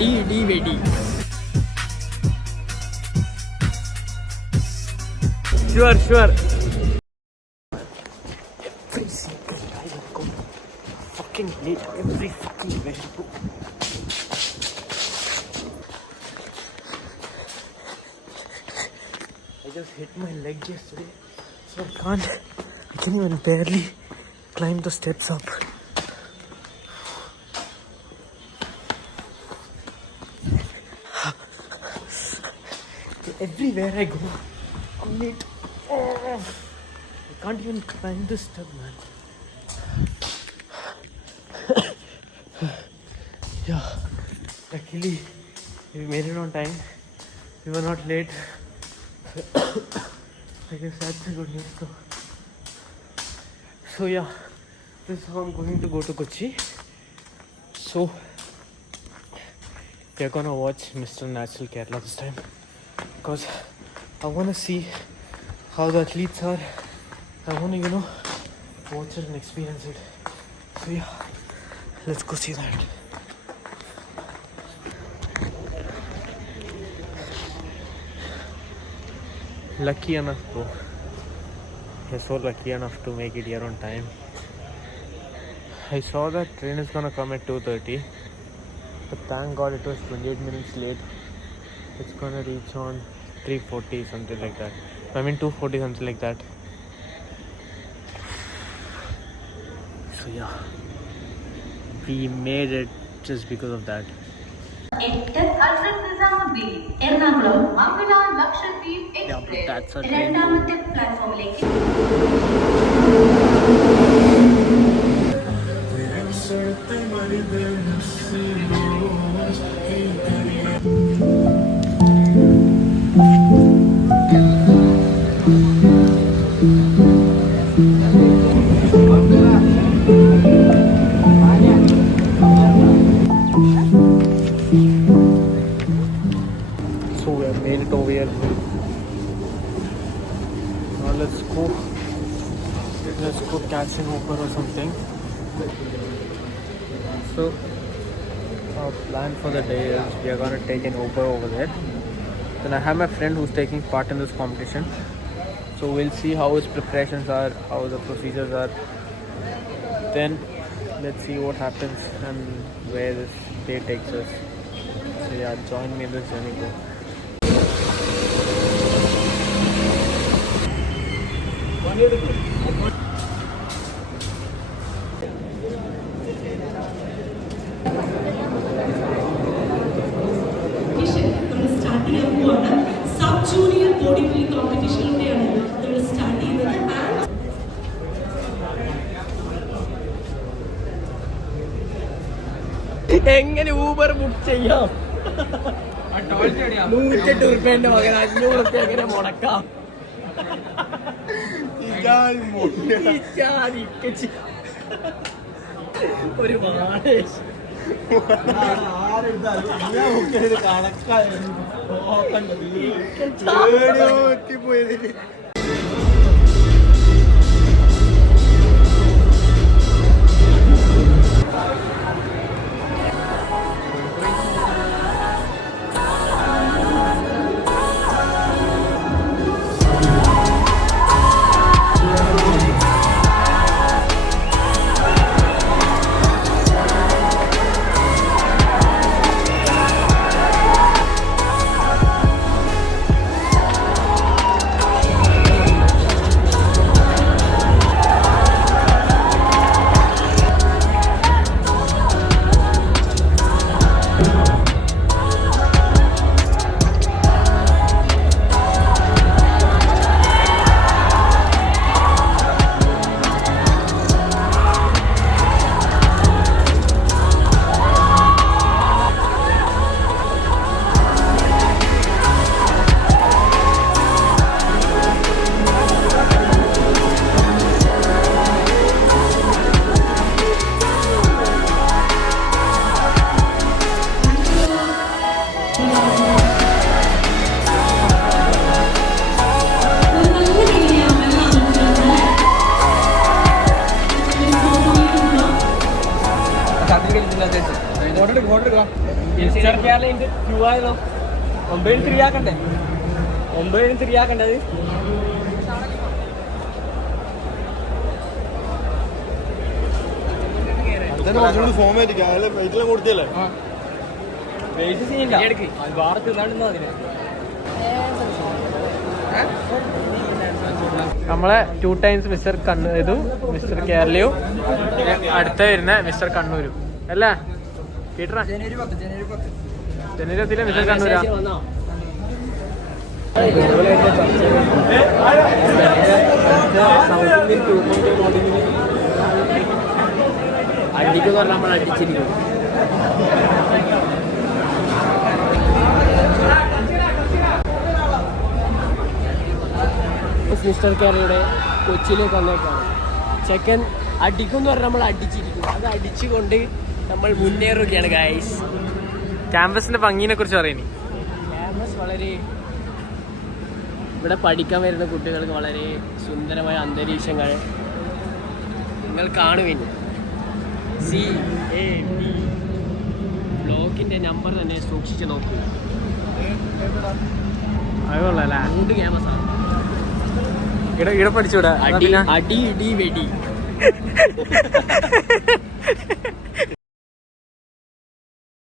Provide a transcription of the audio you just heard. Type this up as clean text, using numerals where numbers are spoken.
D ready. Sure. Every single time I go fucking late every fucking event. I just hit my leg yesterday, so I can even barely climb the steps up. Everywhere I go, I'm late. Oh, I can't even climb this step, man. Yeah, luckily we made it on time. We were not late. I guess that's the good news though. So yeah, this is how I'm going to go to Kochi. So we're gonna watch Mr. Natural Kerala this time because I wanna see how the athletes are. I wanna, watch it and experience it. So yeah, let's go see that. Lucky enough bro. We're so lucky enough to make it here on time. I saw that train is gonna come at 2:30, but thank God it was 28 minutes late. It's gonna reach on 3:40, something like that. 2:40, something like that. So yeah, we made it just because of that. Yeah, but that's a train. So we have made it over here. Now let's go catch an Uber or something. So our plan for the day is we are gonna take an Uber over there. Then I have my friend who's taking part in this competition. So we'll see how his preparations are, how the procedures are. Then let's see what happens and where this day takes us. So yeah, join me in this journey bro. Sub junior bodybuilding competition will start എങ്ങനെ Uber book ചെയ്യാം? 108 രൂപേന്റെ മകൻ 500 രൂപ എങ്ങനെ മുടക്കാം? ഒരു കണക്കായി മിസ്റ്റർ കേരള ക്യൂ ആയതോ 9-3 ആക്കണ്ടേ 9-3 ആക്കണ്ടത് വെയിറ്റ് ചെയ്യില്ല വേറെ തിന്നാണ്ടെന്നോ അതിന് നമ്മളെ 2 times മിസ്റ്റർ കണ്ണൂരും മിസ്റ്റർ കേരളയും അടുത്ത വരുന്ന മിസ്റ്റർ കണ്ണൂരും അല്ല കേട്ടാ ജനുവരി 10 മിസ്റ്റർ കണ്ണൂരാ അടിക്കെന്ന് പറഞ്ഞാൽ നമ്മൾ അടിച്ചിരിക്കും മിസ്റ്റർ കേരളയുടെ കൊച്ചിയിലേക്ക് വന്നേക്കാണ് ചെക്കൻ അടിക്കും പറഞ്ഞാൽ നമ്മൾ അടിച്ചിരിക്കും അത് അടിച്ചുകൊണ്ട് നമ്മൾ മുന്നേറുകയാണ് ഗൈസ് ക്യാമ്പസിന്റെ ഭംഗിനെ കുറിച്ച് പറയുന്നു ക്യാമ്പസ് വളരെ ഇവിടെ പഠിക്കാൻ വരുന്ന കുട്ടികൾക്ക് വളരെ സുന്ദരമായ അന്തരീക്ഷങ്ങൾ നിങ്ങൾ കാണുവിൻ CAB ബ്ലോക്കിന്റെ നമ്പർ തന്നെ സൂക്ഷിച്ച് നോക്കൂ അത് കൊള്ളാം രണ്ട് ക്യാമ്പസാണ് ഇവിടെ പഠിച്ചൂടാ അടി ഇടി വെടി